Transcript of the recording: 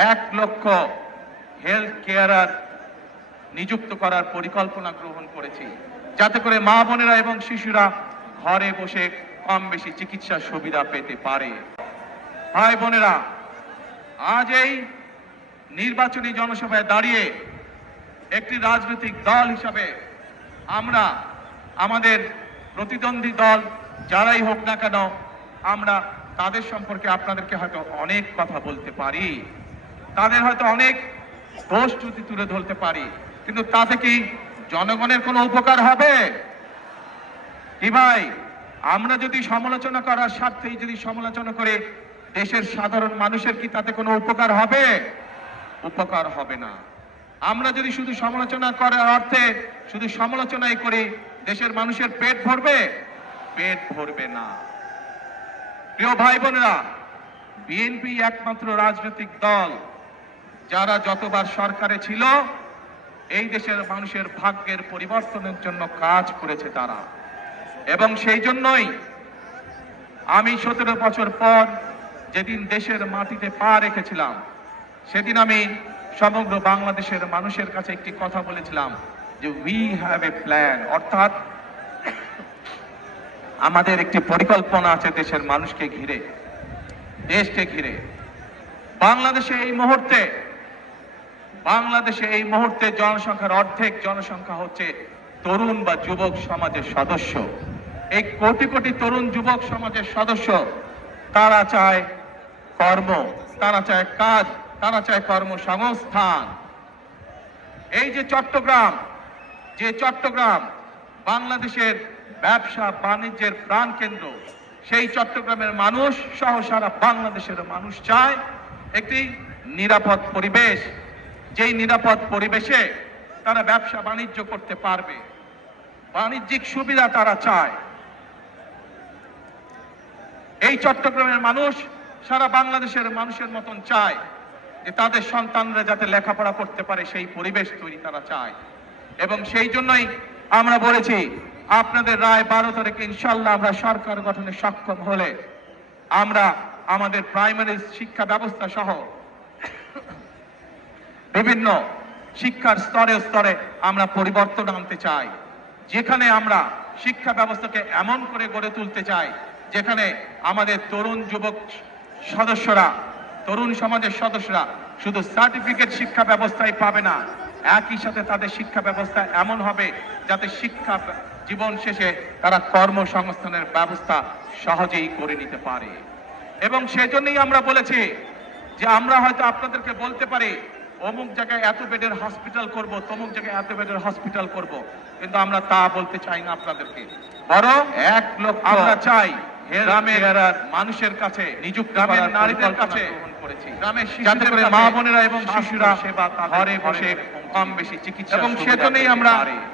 1 লক্ষ health carer নিযুক্ত করার পরিকল্পনা গ্রহণ করেছি, যাতে করে মা বোনেরা এবং শিশুরা ঘরে বসে কম বেশি চিকিৎসা সুবিধা পেতে পারে। ভাই বোনেরা, আজ এই নির্বাচনী জনসভায় দাঁড়িয়ে একটি রাজনৈতিক দল হিসাবে আমরা আমাদের প্রতিদ্বন্দ্বী দল যারাই হোক না কেন, আমরা তাদের সম্পর্কে আপনাদেরকে হয়তো অনেক কথা বলতে পারি, তাদের হয়তো অনেক দোষ ত্রুটি তুলে ধরতে পারি, কিন্তু তাতে কি জনগণের কোনো উপকার হবে? কি ভাই, আমরা যদি সমালোচনা করার স্বার্থেই যদি সমালোচনা করে দেশের সাধারণ মানুষের কি তাতে কোনো উপকার হবে? উপকার হবে না। আমরা যদি শুধু সমালোচনা করার অর্থে শুধু সমালোচনাই করি, দেশের মানুষের পেট ভরবে? পেট ভরবে না। প্রিয় ভাই বোনেরা, বিএনপি একমাত্র রাজনৈতিক দল যারা যতবার সরকারে ছিল এই দেশের মানুষের ভাগ্যের পরিবর্তনের জন্য কাজ করেছে তারা, এবং সেই জন্যই আমি 17 বছর পর যেদিন দেশের মাটিতে পা রেখেছিলাম, সেদিন আমি সমগ্র বাংলাদেশের মানুষের কাছে একটি কথা বলেছিলাম যে উই হ্যাভ এ প্ল্যান, অর্থাৎ আমাদের একটি পরিকল্পনা আছে দেশের মানুষকে ঘিরে, দেশকে ঘিরে। বাংলাদেশে এই মুহূর্তে জনসংখ্যার অর্ধেক জনসংখ্যা হচ্ছে তরুণ বা যুবক সমাজের সদস্য। এই কোটি কোটি তরুণ যুবক সমাজের সদস্য তারা চায় কর্ম, তারা চায় কাজ, তারা চায় কর্মসংস্থান। এই যে চট্টগ্রাম বাংলাদেশের ব্যবসা বাণিজ্যের প্রাণকেন্দ্র, সেই চট্টগ্রামের মানুষ সহ সারা বাংলাদেশের মানুষ চায় একটি নিরাপদ পরিবেশ, যেই নিরাপদ পরিবেশে তারা ব্যবসা বাণিজ্য করতে পারবে, বাণিজ্যিক সুবিধা তারা চায়। এই চট্টগ্রামের মানুষ সারা বাংলাদেশের মানুষের মতন চায় যে তাদের সন্তানরা যাতে লেখাপড়া করতে পারে, সেই পরিবেশ তৈরি তারা চায়। এবং সেই জন্যই আমরা বলেছি আপনাদের রায় 12 তারিখে ইনশাআল্লাহ আমরা সরকার গঠনে সক্ষম হলে আমরা আমাদের প্রাইমারি শিক্ষা ব্যবস্থা সহ বিভিন্ন শিক্ষার স্তরে স্তরে আমরা পরিবর্তন আনতে চাই, যেখানে আমরা শিক্ষা ব্যবস্থাকে এমন করে গড়ে তুলতে চাই যেখানে আমাদের তরুণ যুবক সদস্যরা, তরুণ সমাজের সদস্যরা শুধু সার্টিফিকেট শিক্ষা ব্যবস্থায় পাবে না, একই সাথে তাদের শিক্ষা ব্যবস্থা এমন হবে যাতে শিক্ষা জীবন শেষে তারা কর্মসংস্থানের ব্যবস্থা সহজেই করে নিতে পারে। এবং সেজন্যই আমরা বলেছি যে আমরা হয়তো আপনাদেরকে বলতে পারি অমুক জায়গায় এত বেডের হসপিটাল করব, তমুক জায়গায় এত বেডের হসপিটাল করব, কিন্তু আমরা তা বলতে চাই না আপনাদেরকে। বরং 1 লক্ষ আমরা চাই গ্রামের মানুষের কাছে, নিযুক্ত গ্রামের নারীদের কাছে, গ্রামের যাতে করে মা বোনেরা এবং শিশুরা ঘরে বসে কম বেশি চিকিৎসা, এবং সেজন্যই আমরা